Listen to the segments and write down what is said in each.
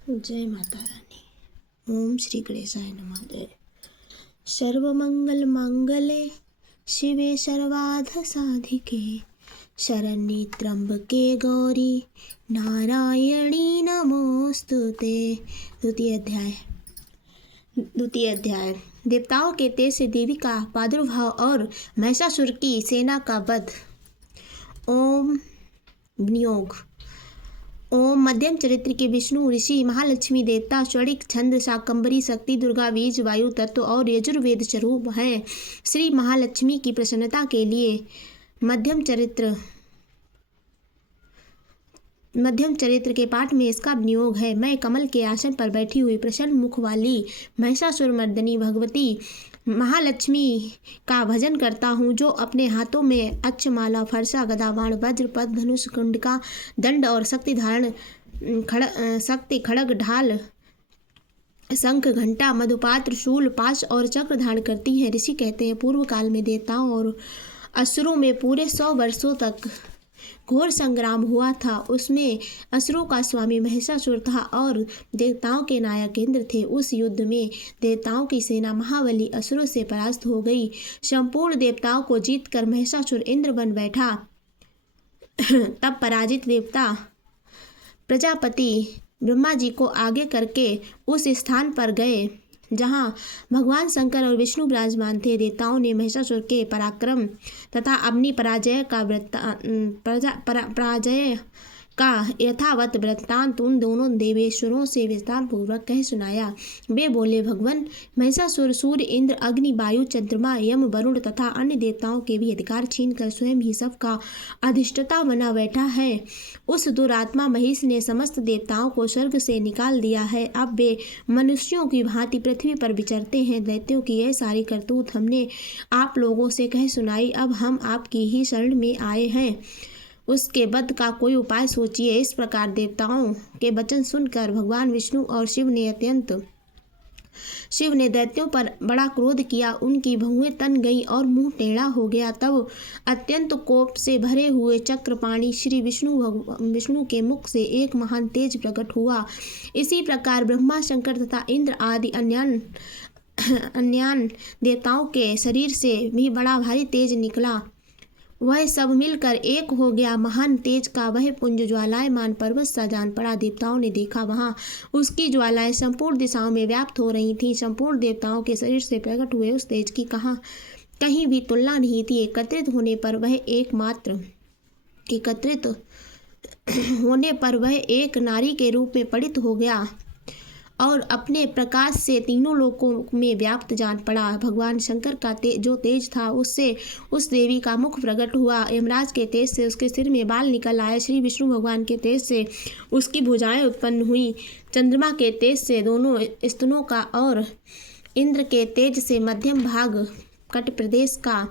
जय माता रानी। ओम श्री गणेशाय नमः। जय। सर्वमंगल मांगल्ये शिवे सर्वार्थ साधिके शरण्ये त्र्यंबके गौरी नारायणी नमोस्तुते। द्वितीय अध्याय। देवताओं के तेज से देवी का प्रादुर्भाव और महिषासुर की सेना का वध। ओम विनियोग। ओम मध्यम चरित्र के विष्णु ऋषि महालक्ष्मी देवता स्वरिक छंद शाकंभरी शक्ति दुर्गा बीज वायु तत्व और यजुर्वेद स्वरूप हैं। श्री महालक्ष्मी की प्रसन्नता के लिए मध्यम चरित्र के पाठ में इसका विनियोग है। मैं कमल के आसन पर बैठी हुई प्रसन्न मुख वाली महिषासुर मर्दनी भगवती महालक्ष्मी का भजन करता हूँ, जो अपने हाथों में अक्षमाला फरसा गदा बाण वज्र पद धनुष कुंडका दंड और शक्ति खड़ग ढाल शंख घंटा मधुपात्र शूल पाश और चक्र धारण करती है। ऋषि कहते हैं, पूर्व काल में देवताओं और असुरों में पूरे 100 वर्षों तक घोर संग्राम हुआ था। उसमें असुरों का स्वामी महिषासुर था और देवताओं के नायक इंद्र थे। उस युद्ध में देवताओं की सेना महाबली असुरों से परास्त हो गई। संपूर्ण देवताओं को जीतकर महिषासुर इंद्र बन बैठा। तब पराजित देवता प्रजापति ब्रह्मा जी को आगे करके उस स्थान पर गए जहाँ भगवान शंकर और विष्णु विराजमान थे। देवताओं ने महिषासुर के पराक्रम तथा अपनी पराजय का यथावत वृत्तांत उन दोनों देवेश्वरों से विस्तार पूर्वक कह सुनाया। वे बोले, भगवान महिषासुर सूर्य इंद्र अग्नि वायु चंद्रमा यम वरुण तथा अन्य देवताओं के भी अधिकार छीनकर स्वयं ही सबका अधिष्ठता बना बैठा है। उस दुरात्मा महिष ने समस्त देवताओं को स्वर्ग से निकाल दिया है। अब वे मनुष्यों की भांति पृथ्वी पर विचरते हैं। दैत्यों की यह सारी करतूत हमने आप लोगों से कह सुनाई। अब हम आपकी ही शरण में आए हैं, उसके वध का कोई उपाय सोचिए। इस प्रकार देवताओं के वचन सुनकर भगवान विष्णु और शिव ने दैत्यों पर बड़ा क्रोध किया। उनकी भुएं तन गईं और मुंह टेढ़ा हो गया। तब अत्यंत कोप से भरे हुए चक्रपाणी श्री विष्णु के मुख से एक महान तेज प्रकट हुआ। इसी प्रकार ब्रह्मा शंकर तथा इंद्र आदि अन्य देवताओं के शरीर से भी बड़ा भारी तेज निकला। वह सब मिलकर एक हो गया। महान तेज का वह पुंज ज्वालायमान पर्वत सा जान पड़ा। देवताओं ने देखा, वहां उसकी ज्वालाएं संपूर्ण दिशाओं में व्याप्त हो रही थीं। संपूर्ण देवताओं के शरीर से प्रकट हुए उस तेज की कहीं भी तुलना नहीं थी। एकत्रित होने पर वह एक नारी के रूप में पतित हो गया और अपने प्रकाश से तीनों लोकों में व्याप्त जान पड़ा। भगवान शंकर का जो तेज था, उससे उस देवी का मुख प्रकट हुआ। यमराज के तेज से उसके सिर में बाल निकल आए। श्री विष्णु भगवान के तेज से उसकी भुजाएं उत्पन्न हुई। चंद्रमा के तेज से दोनों स्तनों का और इंद्र के तेज से मध्यम भाग कट प्रदेश का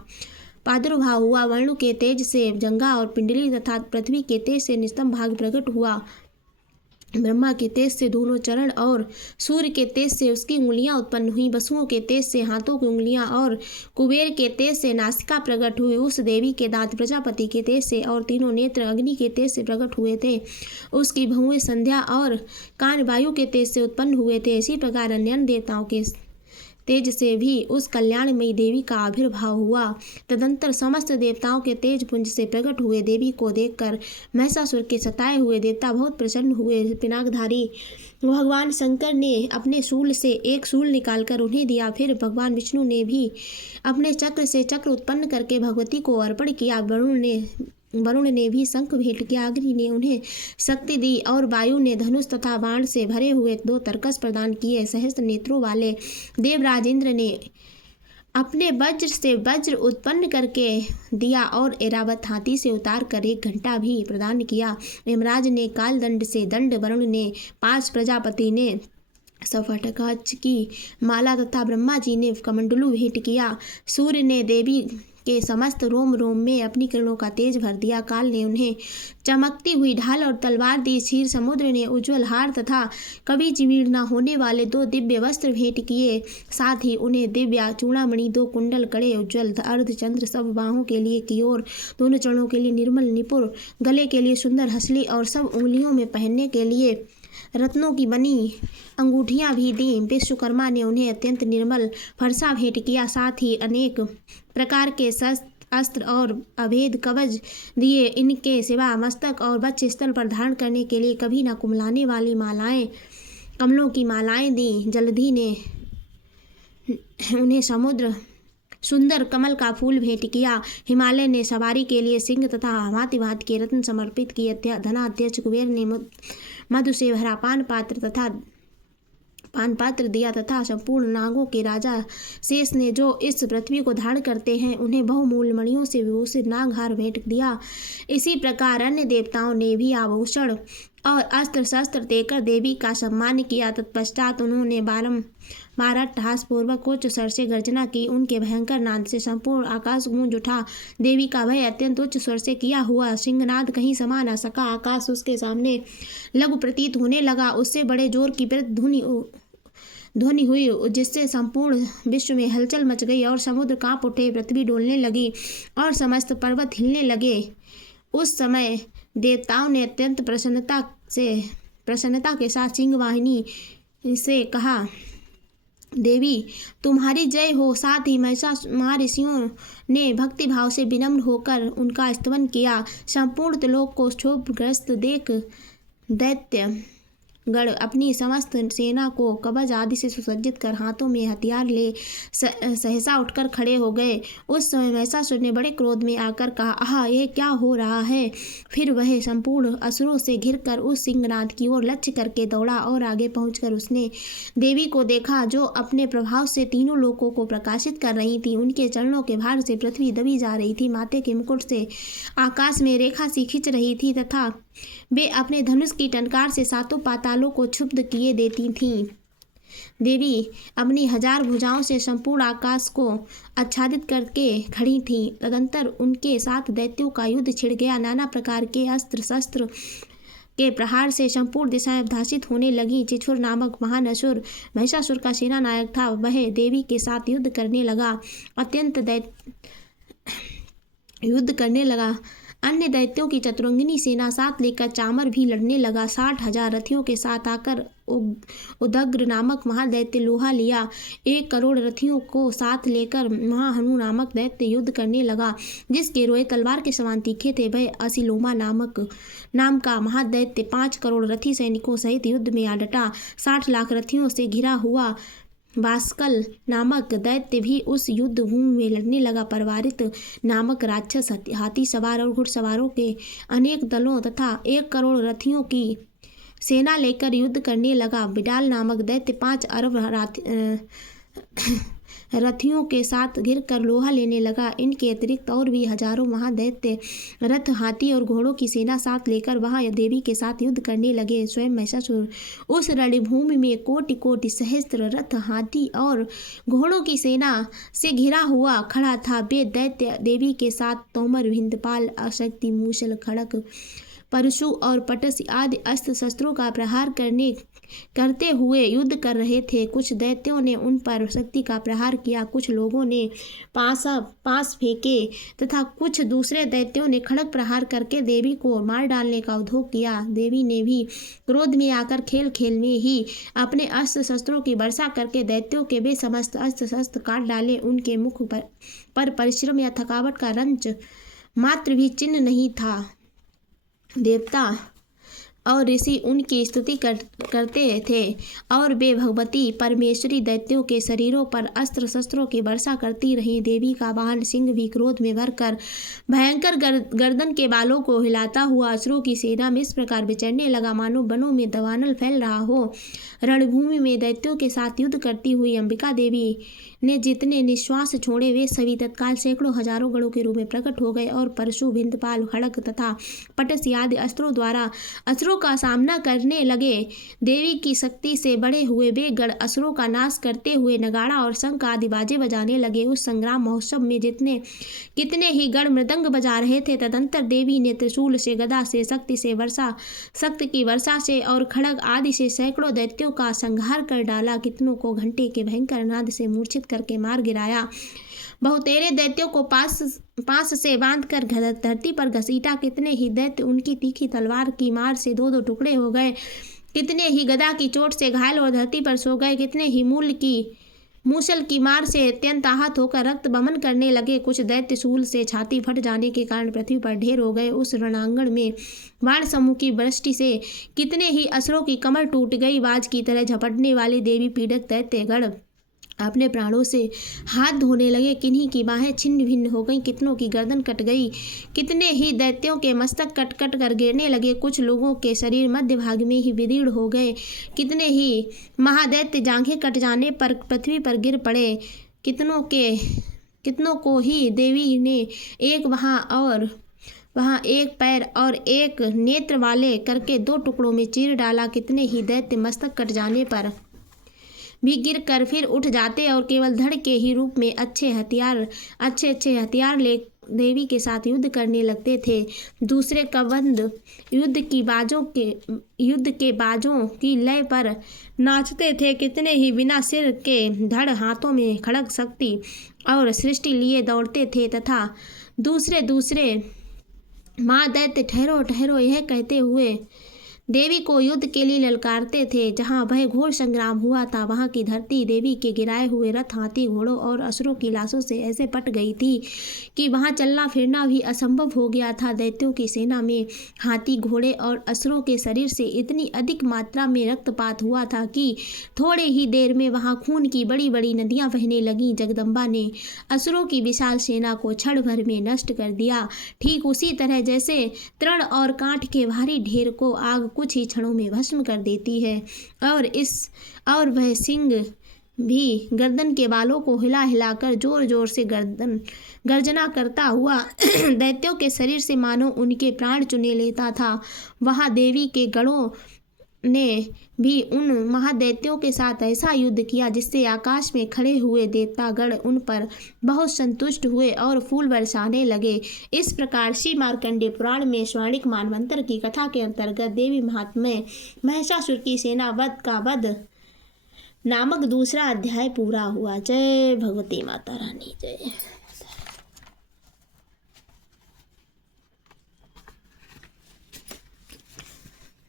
प्रादुर्भाव हुआ। वरुण के तेज से जंघा और पिंडली तथा पृथ्वी के तेज से निस्तम भाग प्रकट हुआ। ब्रह्मा के तेज से दोनों चरण और सूर्य के तेज से उसकी उंगलियां उत्पन्न हुई। वसुओं के तेज से हाथों की उंगलियां और कुबेर के तेज से नासिका प्रकट हुई। उस देवी के दांत प्रजापति के तेज से और तीनों नेत्र अग्नि के तेज से प्रकट हुए थे। उसकी भुएं संध्या और कान वायु के तेज से उत्पन्न हुए थे। इसी प्रकार अन्य देवताओं के तेज से भी उस कल्याणमयी देवी का आविर्भाव हुआ। तदंतर समस्त देवताओं के तेज पुंज से प्रकट हुए देवी को देखकर महिषासुर के सताए हुए देवता बहुत प्रसन्न हुए। पिनाकधारी भगवान शंकर ने अपने शूल से एक शूल निकालकर उन्हें दिया। फिर भगवान विष्णु ने भी अपने चक्र से चक्र उत्पन्न करके भगवती को अर्पण किया। वरुण ने भी शंख भेंट किया। अग्नि ने उन्हें शक्ति दी और वायु ने धनुष तथा बाण से भरे हुए 2 तरकस प्रदान किए। सहस्त्र नेत्रों वाले देवराज इंद्र ने अपने वज्र से वज्र उत्पन्न करके दिया और ऐरावत हाथी से उतार कर 1 घंटा भी प्रदान किया। यमराज ने काल दंड से दंड, वरुण ने 5, प्रजापति ने सफटकाच की माला तथा ब्रह्मा जी ने कमंडलू भेंट किया। सूर्य ने देवी के समस्त रोम रोम में अपनी किरणों का तेज भर दिया। काल ने उन्हें चमकती हुई ढाल और तलवार दी। क्षीर समुद्र ने उज्ज्वल हार तथा कभी जीर्ण न होने वाले 2 दिव्य वस्त्र भेंट किए। साथ ही उन्हें दिव्य चूड़ामणि, 2 कुंडल, कड़े, उज्ज्वल अर्धचंद्र, सब बाहों के लिए कियोर, दोनों चरणों के लिए निर्मल निपुर, गले के लिए सुंदर हसली और सब उंगलियों में पहनने के लिए रत्नों की बनी अंगूठियां भी दीं। विश्वकर्मा ने उन्हें अत्यंत निर्मल फरसा भेंट किया, साथ ही अनेक प्रकार के अस्त्र और अभेद कवच दिए। इनके सिवा मस्तक और वक्षस्थल पर धारण करने के लिए कभी न कुमलाने वाली मालाएं, कमलों की मालाएं दी। जलधि ने उन्हें सुंदर कमल का फूल भेंट किया। हिमालय ने सवारी के लिए सिंह तथा भांति भांति के रत्न समर्पित किए। धनाध्यक्ष कुबेर ने मधु से भरा पान पात्र दिया तथा संपूर्ण नागों के राजा शेष ने, जो इस पृथ्वी को धारण करते हैं, उन्हें बहुमूल्य मणियों से विभूषित नागहार भेंट दिया। इसी प्रकार अन्य देवताओं ने भी आभूषण और अस्त्र शस्त्र देकर देवी का सम्मान किया। तत्पश्चात उन्होंने बारंबार अट्टहासपूर्वक उच्च स्वर से गर्जना की। उनके भयंकर नाद से संपूर्ण आकाश गूंज उठा। देवी का भय अत्यंत उच्च स्वर से किया हुआ सिंहनाद कहीं समा न सका। आकाश उसके सामने लघु प्रतीत होने लगा। उससे बड़े जोर की ध्वनि हुई, जिससे संपूर्ण विश्व में हलचल मच गई और समुद्र कांप उठे, पृथ्वी डोलने लगी और समस्त पर्वत हिलने लगे। उस समय देवताओं ने अत्यंत प्रसन्नता के साथ सिंहवाहिनी से कहा, देवी तुम्हारी जय हो। साथ ही महर्षियों ने भक्ति भाव से विनम्र होकर उनका स्तवन किया। संपूर्ण त्रिलोक को क्षोभग्रस्त देख दैत्य गण अपनी समस्त सेना को कवच आदि से सुसज्जित कर हाथों में हथियार ले सहसा उठकर खड़े हो गए। उस समय महिषासुर ने बड़े क्रोध में आकर कहा, आह, यह क्या हो रहा है। फिर वह संपूर्ण असुरों से घिरकर उस सिंहनाद की ओर लक्ष्य करके दौड़ा और आगे पहुंचकर उसने देवी को देखा, जो अपने प्रभाव से तीनों लोकों को प्रकाशित कर रही थी। उनके चरणों के भार से पृथ्वी दबी जा रही थी, माथे के मुकुट से आकाश में रेखा सी खिंच रही थी तथा वे अपने धनुष की टंकार से सातों पातालों को क्षुब्ध किए देती थीं। देवी अपनी 1000 भुजाओं से संपूर्ण आकाश को आच्छादित करके खड़ी थीं। तदंतर उनके साथ दैत्यों का युद्ध छिड़ गया। नाना प्रकार के अस्त्र शस्त्र के प्रहार से संपूर्ण दिशाएं अवधासित होने लगी। चिछुर नामक महान असुर महिषासुर का सेना नायक था, वह देवी के साथ युद्ध करने लगा। अन्य दैत्यों की चतुरंगिनी सेना साथ लेकर चामर भी लड़ने लगा। 60,000 रथियों के साथ आकर उदग्र नामक महादैत्य लोहा लिया। 1 करोड़ रथियों को साथ लेकर महाहनु नामक दैत्य युद्ध करने लगा, जिसके रोए तलवार के समान तीखे थे। वह असिलोमा नाम का महादैत्य 5 करोड़ रथी सैनिकों सहित युद्ध में आ डटा। 60 लाख रथियों से घिरा हुआ बास्कल नामक दैत्य भी उस युद्ध भूमि में लड़ने लगा। परवारित नामक राक्षस हाथी सवार और घुड़सवारों के अनेक दलों तथा 1 करोड़ रथियों की सेना लेकर युद्ध करने लगा। बिडाल नामक दैत्य 5 अरब रथियों के साथ घिरकर लोहा लेने लगा। इनके अतिरिक्त और भी हजारों महादैत्य रथ, हाथी और घोड़ों की सेना साथ लेकर वहां देवी के साथ युद्ध करने लगे। स्वयं महिषासुर उस रणभूमि में कोटि कोटि सहस्त्र रथ, हाथी और घोड़ों की सेना से घिरा हुआ खड़ा था। वे दैत्य देवी के साथ तोमर, भिंदपाल, अशक्ति, मूसल, खड़ग, परशु और पटस आदि अस्त्र शस्त्रों का प्रहार करते हुए युद्ध कर रहे थे। कुछ दैत्यों ने उन पर शक्ति का प्रहार किया, कुछ लोगों ने पास फेंके तथा कुछ दूसरे दैत्यों ने खड़ग प्रहार करके देवी को मार डालने का उद्योग किया। देवी ने भी क्रोध में आकर खेल खेल में ही अपने अस्त्र शस्त्रों की वर्षा करके दैत्यों के वे समस्त अस्त्र शस्त्र काट डाले। उनके मुख पर परिश्रम या थकावट का रंच मात्र भी चिन्ह नहीं था। देवता और ऋषि उनकी स्तुति करते थे और वे भगवती परमेश्वरी दैत्यों के शरीरों पर अस्त्र शस्त्रों की वर्षा करती रही। देवी का वाहन सिंह भी क्रोध में भरकर भयंकर गर्दन के बालों को हिलाता हुआ असुरों की सेना में इस प्रकार विचरने लगा, मानो वनों में दवानल फैल रहा हो। रणभूमि में दैत्यों के साथ युद्ध करती हुई अंबिका देवी ने जितने निश्वास छोड़े, वे सभी तत्काल सैकड़ों हजारों गणों के रूप में प्रकट हो गए और परशु, भिंदपाल, खड़ग तथा पटस आदि अस्त्रों द्वारा असुरों का सामना करने लगे। देवी की शक्ति से बड़े हुए वे गण असुरों का नाश करते हुए नगाड़ा और शंख आदि बाजे बजाने लगे। उस संग्राम महोत्सव में कितने ही गण मृदंग बजा रहे थे। तदंतर देवी ने त्रिशूल से, गदा से, शक्ति की वर्षा से और खड़ग आदि से सैकड़ों दैत्यों का संहार कर डाला। कितनों को घंटे के भयंकर नाद से मूर्छित करके मार गिराया। बहुतेरे दैत्यों को पास से बांधकर धरती पर घसीटा। कितने ही दैत्य उनकी तीखी तलवार की मार से 2-2 टुकड़े हो गए। कितने ही गदा की चोट से घायल और धरती पर सो गए, कितने ही मूसल की मार से अत्यंत आहत होकर रक्त बमन करने लगे। कुछ दैत्य शूल से छाती फट जाने के कारण पृथ्वी पर ढेर हो गए। उस रणांगण में बाण समूह की वृष्टि से कितने ही असुरों की कमर टूट गई। बाज की तरह झपटने वाले देवी पीड़क दैत्यगण अपने प्राणों से हाथ धोने लगे। किन्हीं की बाहें छिन्न भिन्न हो गईं, कितनों की गर्दन कट गई, कितने ही दैत्यों के मस्तक कट कट कर गिरने लगे। कुछ लोगों के शरीर मध्य भाग में ही विदीर्ण हो गए। कितने ही महादैत्य जांघें कट जाने पर पृथ्वी पर गिर पड़े। कितनों को ही देवी ने एक वहाँ एक पैर और एक नेत्र वाले करके 2 टुकड़ों में चीर डाला। कितने ही दैत्य मस्तक कट जाने पर भी गिर कर फिर उठ जाते और केवल धड़ के ही रूप में अच्छे हथियार ले देवी के साथ युद्ध करने लगते थे। दूसरे कबंद युद्ध के बाजों की लय पर नाचते थे। कितने ही बिना सिर के धड़ हाथों में खड़ग शक्ति और सृष्टि लिए दौड़ते थे तथा दूसरे माँ दैत्य ठहरो ठहरो यह कहते हुए देवी को युद्ध के लिए ललकारते थे। जहाँ वह घोर संग्राम हुआ था वहाँ की धरती देवी के गिराए हुए रथ, हाथी, घोड़ों और असुरों की लाशों से ऐसे पट गई थी कि वहाँ चलना फिरना भी असंभव हो गया था। दैत्यों की सेना में हाथी, घोड़े और असुरों के शरीर से इतनी अधिक मात्रा में रक्तपात हुआ था कि थोड़े ही देर में वहाँ खून की बड़ी बड़ी नदियाँ बहने लगीं। जगदम्बा ने असुरों की विशाल सेना को क्षण भर में नष्ट कर दिया, ठीक उसी तरह जैसे तृण और कांट के भारी ढेर को आग कुछ ही क्षणों में भस्म कर देती है। और वह सिंह भी गर्दन के बालों को हिला हिलाकर जोर जोर से गर्जना करता हुआ दैत्यों के शरीर से मानो उनके प्राण चुने लेता था। वहाँ देवी के गणों ने भी उन महादैत्यों के साथ ऐसा युद्ध किया जिससे आकाश में खड़े हुए देवतागण उन पर बहुत संतुष्ट हुए और फूल बरसाने लगे। इस प्रकार श्री मार्कंडेय पुराण में स्वर्णिक मानवंतर की कथा के अंतर्गत देवी महात्म्य महिषासुर की सेना वध का वध नामक दूसरा अध्याय पूरा हुआ। जय भगवती माता रानी जय।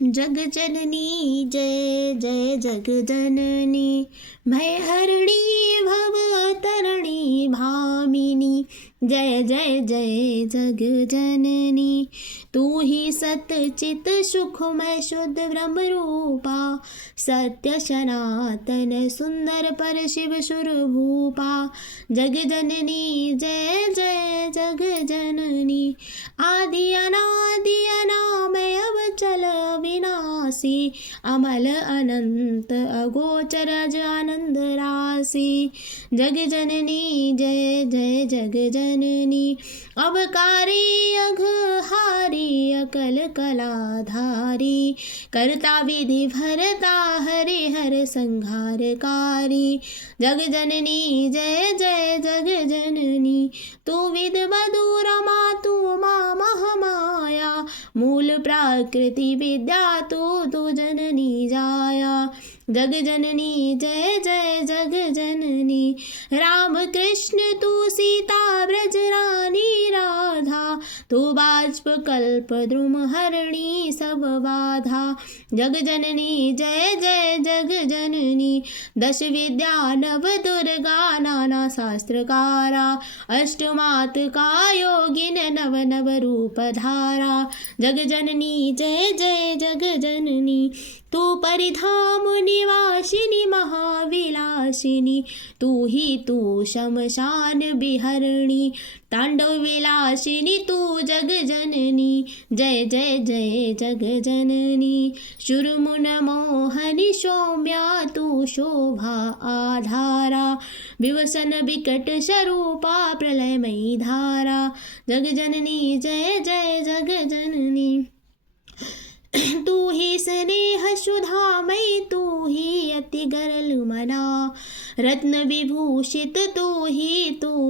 जग जननी जय जय जग जननी, भयहरिणी भव तरिणी भामिनी, जय जय जय जग जननी। तू ही सत चित सुखमय शुद्ध ब्रह्म रूपा, सत्य सनातन सुंदर पर शिव सुर भूपा। जग जननी जय जय जग जननी, आदि अनादि अनामय अचल विनाशी, अमल अनंत अगोचर आनंद राशि। जग जननी जय जय जग जननी, अवकारी अघहारी अकल कलाधारी, करता विधि भरता हरि हर संहारकारी। जग जननी जय जय जग जननी, तू विद बधू रमा तू माँ महामाया, मूल प्राकृति विद्या तू जननी जाया। जग जननी जय जय जग जननी, राम कृष्ण तू सीता ब्रज रानी राधा, तू बाष्प कल्प द्रुम हरणी सब बाधा। जग जननी जय जय जग जननी, दश विद्या नव दुर्गा नाना शास्त्रकारा, अष्टमात का योगिन नव नव रूप धारा। जग जननी जय जय जग जननी, तू परिधाम निवासिनी महाविलासिनी, तू ही तू शमशान विहरणी, तांडव विलासिनी तू जग जननी। जय जय जय जग जननी, शुरमुन मोहनी सौम्या तू शोभा आधारा, विवसन विकट स्वरूपा प्रलयमयी धारा। जग जननी जय जय जग जननी, तू ही स्नेह सुधामयी, तू ही अति गरल मना, रत्न विभूषित तू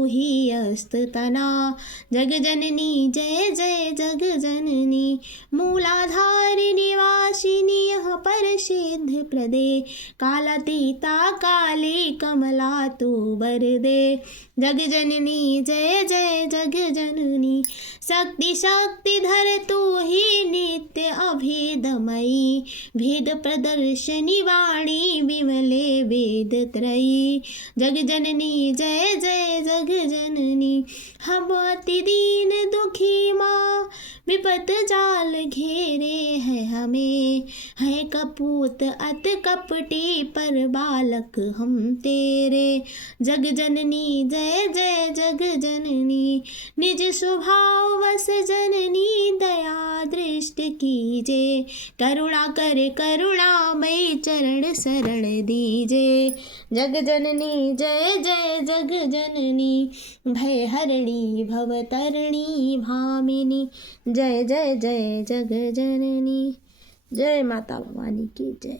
ही अस्ततना। जग जननी जय जय जग जननी, मूलाधार निवासिनी यह पर सिद्ध प्रदे। कालातीता काली कमला तू बर दे। जग जननी जय जय जग जननी, शक्ति शक्तिधर तू ही नित्य अभेदमयी। भेद प्रदर्शनी वाणी विमले वेद त्रयी। जग जननी जय जय जग जननी, हम अति दीन दुखी माँ, विपत जाल घेरे है हमें। है कपूत अत कपटी पर बालक हम तेरे। जग जननी जय जय जग जननी, निज स्वभाव वस जननी दया दृष्टि कीजे। करुणा कर करुणामयी चरण शरण दीजे। जग जननी जय जय जग जननी, भय हरणी भवतरणी भामिनी। जय जय जय जग जननी। जय माता भवानी की जय।